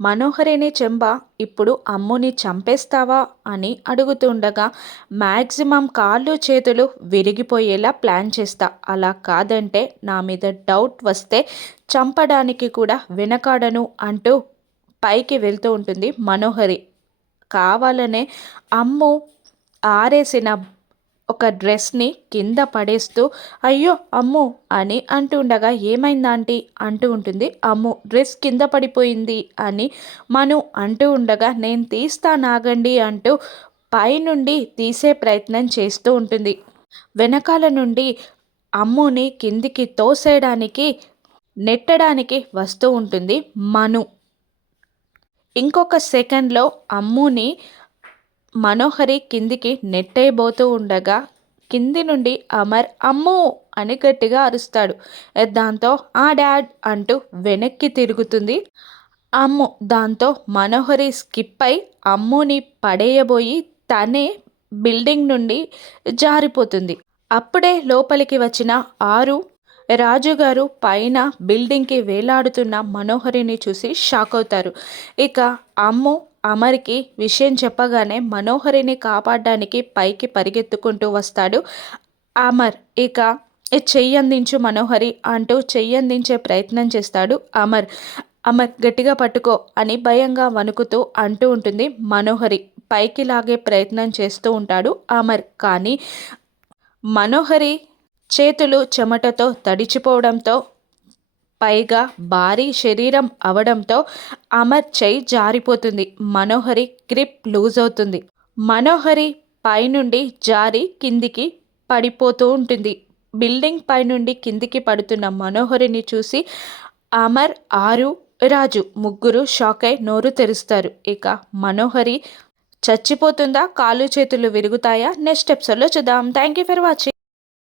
మనోహరిని చెంబ ఇప్పుడు అమ్ముని చంపేస్తావా? అని అడుగుతుండగా మ్యాక్సిమం కాళ్ళు చేతులు విరిగిపోయేలా ప్లాన్ చేస్తా. అలా కాదంటే నా మీద డౌట్ వస్తే చంపడానికి కూడా వెనకాడను అంటూ పైకి వెళ్తూ ఉంటుంది మనోహరి. కావాలనే అమ్ము ఆరేసిన ఒక డ్రెస్ని కింద పడేస్తూ అయ్యో అమ్ము అని అంటుండగా ఏమైందాంటీ అంటూ ఉంటుంది అమ్ము డ్రెస్ కింద పడిపోయింది అని మను అంటూ ఉండగా నేను తీస్తానాగండి అంటూ పైనుండి తీసే ప్రయత్నం చేస్తూ ఉంటుంది. వెనకాల నుండి అమ్ముని కిందికి తోసేయడానికి నెట్టడానికి వస్తూ ఉంటుంది మను. ఇంకొక సెకండ్లో అమ్ముని మనోహరి కిందికి నెట్టేయబోతూ ఉండగా కింది నుండి అమర్ అమ్ము అని గట్టిగా అరుస్తాడు. దాంతో ఆ డాడ్ అంటూ వెనక్కి తిరుగుతుంది. అమ్ము దాంతో మనోహరి స్కిప్ అయి అమ్ముని పడేయబోయి తనే బిల్డింగ్ నుండి జారిపోతుంది. అప్పుడే లోపలికి వచ్చిన ఆరు రాజుగారు పైన బిల్డింగ్కి వేలాడుతున్న మనోహరిని చూసి షాక్ అవుతారు ఇక అమ్ము అమర్కి విషయం చెప్పగానే మనోహరిని కాపాడడానికి పైకి పరిగెత్తుకుంటూ వస్తాడు అమర్. ఇక చెయ్యందించు మనోహరి అంటూ చెయ్యందించే ప్రయత్నం చేస్తాడు అమర్. అమర్ గట్టిగా పట్టుకో అని భయంగా వణుకుతూ అంటూ ఉంటుంది మనోహరి. పైకి లాగే ప్రయత్నం చేస్తూ ఉంటాడు అమర్. కానీ మనోహరి చేతులు చెమటతో తడిచిపోవడంతో పైగా భారీ శరీరం అవడంతో అమర్ చేయి జారిపోతుంది. మనోహరి గ్రిప్ లూజ్ అవుతుంది. మనోహరి పైనుండి జారి కిందికి పడిపోతూ ఉంటుంది. బిల్డింగ్ పైనుండి కిందికి పడుతున్న మనోహరిని చూసి అమర్ ఆరు రాజు ముగ్గురు షాక్ అయి నోరు తెరుస్తారు. ఇక మనోహరి చచ్చిపోతుందా? కాళ్ళు చేతులు విరుగుతాయా? నెక్స్ట్ ఎపిసోడ్లో చూద్దాం. Thank you for watching